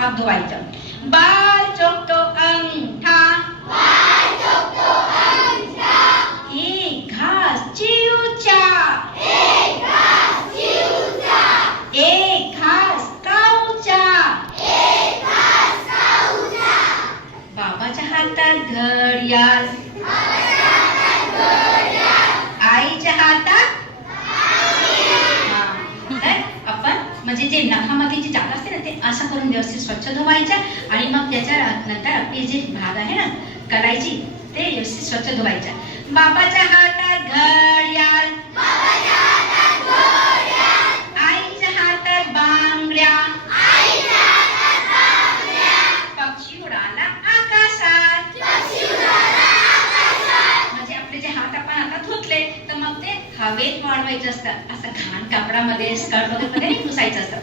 हात धुवायचं. बाल चोखतो अंगठा, एक घास चिऊचा, एक घास काऊचा, बाबाच्या हातात घड्याळ, आईच्या हातात आपण म्हणजे जे नखामध्ये जी जागा असते ना ते असं करून व्यवस्थित स्वच्छ धुवायच्या आणि मग त्याच्या नंतर आपली जी भाग आहे ना करायची ते व्यवस्थित स्वच्छ धुवायच्या. बाबाच्या हातात घड्याळ, आईच्या हातात बांगड्या, पक्षी उडाला आकाशात. म्हणजे आपले जे हात आपण आता धुतले तर मग ते हवेत वाढवायचे असतात. असं घाण कापडामध्ये स्कर्ट वगैरे मध्ये घुसायचं असतं.